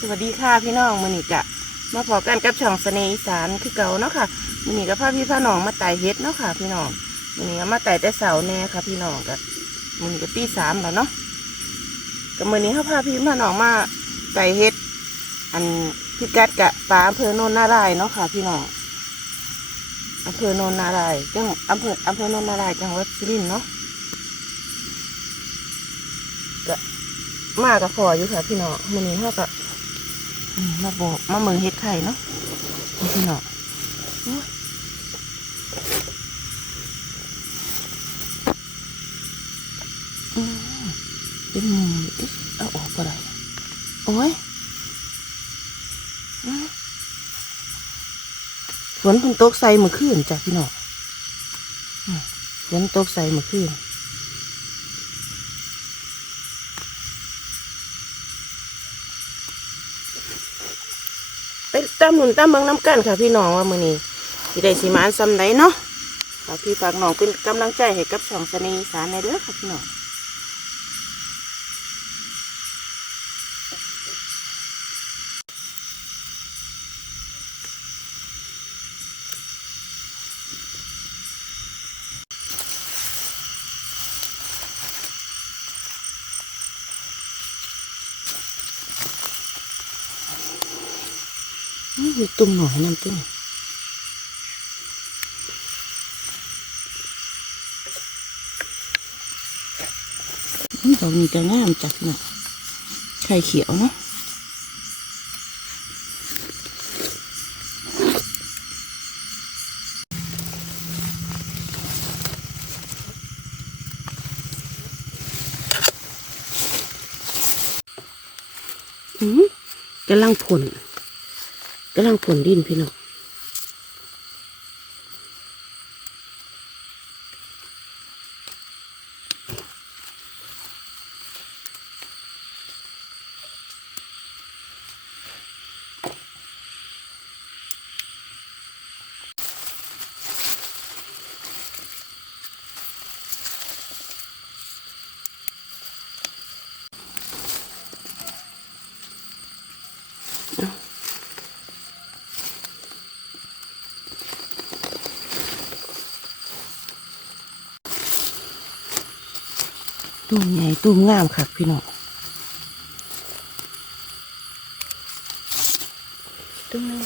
สวัสดีค่ะพี่น้องมือนี้กะมาพอกันกับช่องเสน่ห์อีสานคือเก่าเนาะค่ะมือนี้ก็พาพี่พาน้องมาไต่เฮ็ดเนาะค่ะ พี่น้องมือนี้ก็มาไต่แต่เสาแน่ค่ะ พี่น้องกะมือนี้ก็ตีสามแล้วเนาะก็มือนี้เขาพาพี่พาน้องมาไต่เฮ็ด อันพิกัดกะปลาอำเภอโนนนารายเนาะค่ะ พี่น้องอำเภอโนนนารายจังอำเภออำเภอโนนนารายจังหวัดสุรินทร์เนาะก็มากับพออยู่ค่ะ พี่น้องมือนี้เขาก็อื มาบอกมาเมืองเฮ็ดไข่เนาะนี่พี่น้องเป็นมูเอ๊ะเอาออกก็ได้โอ้ยฝนเพิ่งตกใส่เมื่อคืนจ้ะพี่น้องฝนตกใส่เมื่อคืน ไปตามหนุนตามเมืองน้ำกันค่ะพี่น้องว่ามื่อนี้กี่ได้สิมานซำไหนเนาะพี่ฝากน้องเป็นกำลังใจให้กับช่องเสน่ห์อีสารในเด้อค่ะพี่น้อง ตุ่มหน่อยนั่นตุ้มอื้อดอกนี้จะงามจัดเนาะไข่เขียวเนาะอืมกำลังผล กำลังผลดินพี่น้อง ตุ่มใหญ่ตุ่มงามค่ะพี่น้องตุ่มนึง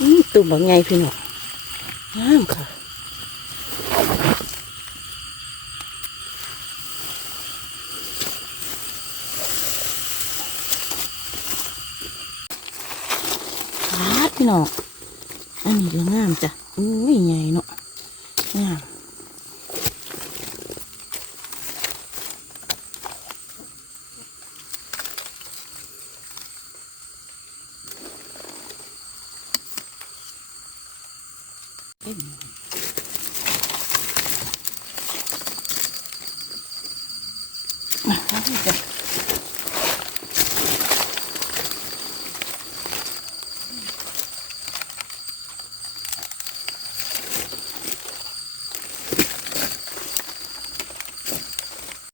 อืม ตุ่มบางไงพี่น้องงามค่ะฟาดพี่น้องอันนี้ก็งามจ้ะอุ้ยใหญ่เนาะงาม เต็มมาเอาที่จ้ะ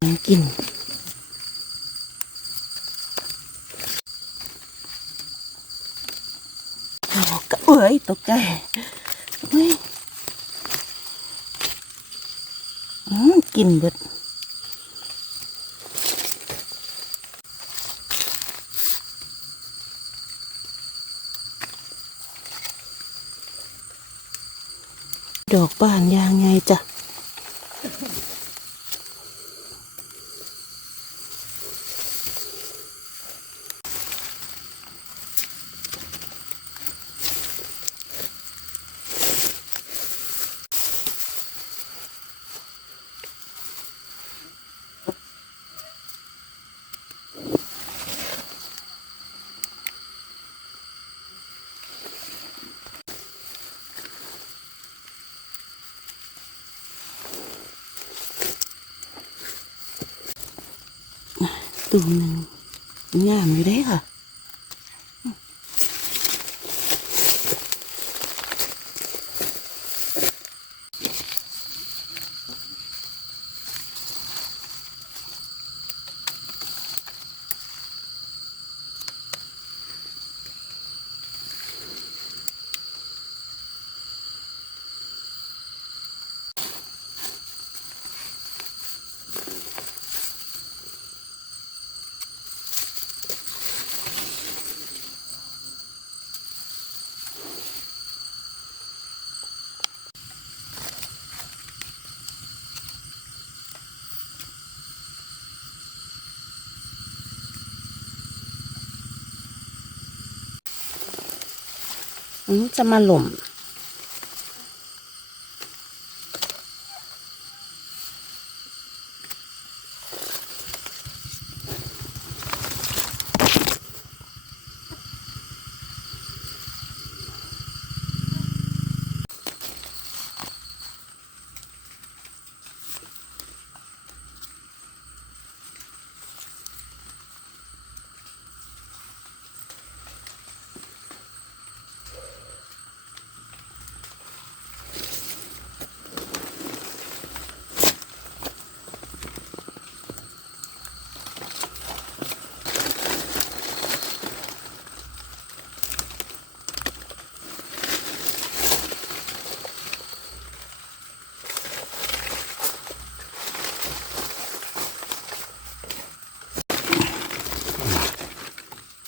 ยังกินเอากะเอ้ยตกใจเฮ้ยอืม กินเบิดดอกบานยางไงจ้ะ ตุ่มหนึ่งง จะมาหล่ม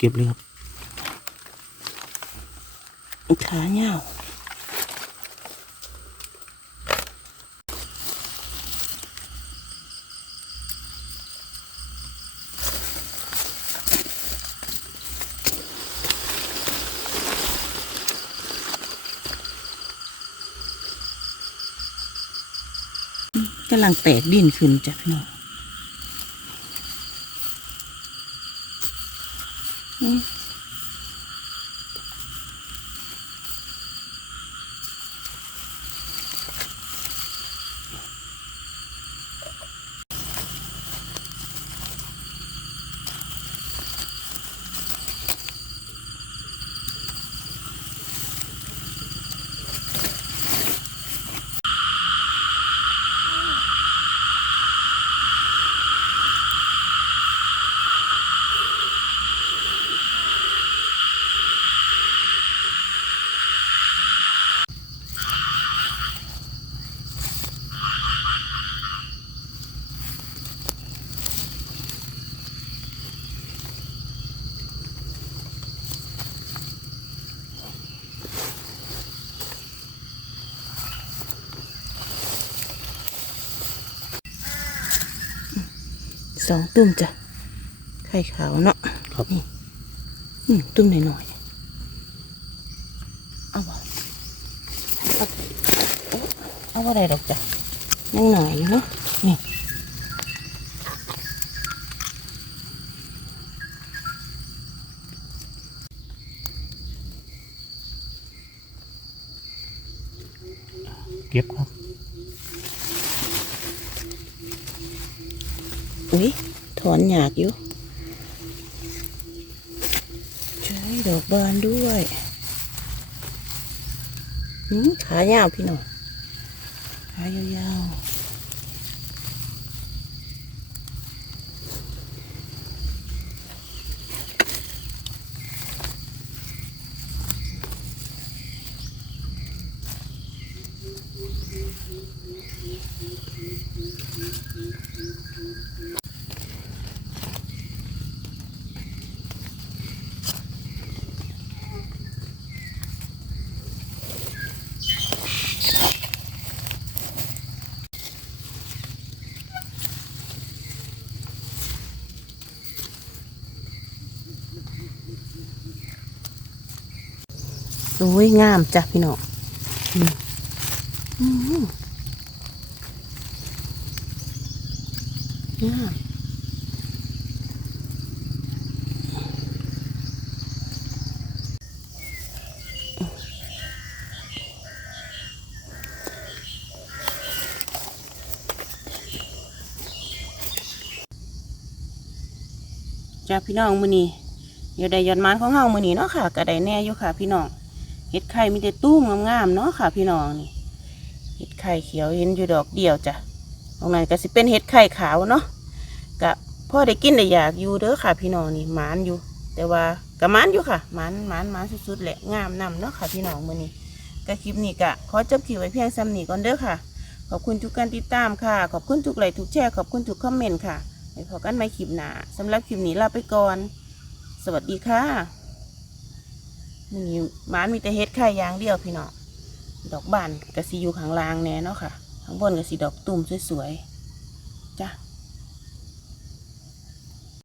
เก็บเลยครับขาเหี่ยวกำลังแตกดินขึ้นจากเนาะ สองตุ่มจ้ะ ไข่ขาวเนาะครับอืมตุ่มหน่อยๆเอาบ่เอาเอาเอาอะไรดอกจ้ะยังหน่อยอยู่เนาะนี่ เก็บครับ อุ้ยถอนหยากอยู่ใช้ดอกบานด้วยอืมขายาวพี่หน่อยขายาวๆ โอ้ยงามจ้ะพี่น้องอืมอืมงามจ้าพี่น้องมือนี้เดี๋ยวได้ยอดมานของเฮามือนี้เนาะค่ะก็ได้แน่อยู่ค่ะ พี่น้อง เห็ดไข่มีแต่ตุ้มงามๆเนาะค่ะ พี่น้องนี่เห็ดไข่เขียวเห็นอยู่ดอกเดียวจ้ะตรงนั้นก็สิเป็นเห็ดไข่ขาวเนาะก็พ่อได้กินได้อยากอยู่เด้อค่ะ พี่น้องนี่หมานอยู่ แต่ว่าก็หมานอยู่ค่ะหมานหมานหมานสุดๆแหละงามนำเนาะค่ะ พี่น้องมื้อนี้ก็คลิปนี้ก็ขอจบคลิปไว้เพียงซ้ำนี้ก่อนเด้อค่ะ ขอบคุณทุกการติดตามค่ะ ขอบคุณทุกไลค์ทุกแชร์ขอบคุณทุกคอมเมนต์ค่ะไว้พอกันใหม่คลิปหน้าสำหรับคลิปนี้ลาไปก่อน สวัสดีค่ะ นี่หมานมีแต่เฮ็ดไข่ยางเดียวพี่น้องดอกบานกะสีอยู่ข้างล่างแน่เนาะค่ะ ข้างบนกะสีดอกตุ่มสวยๆ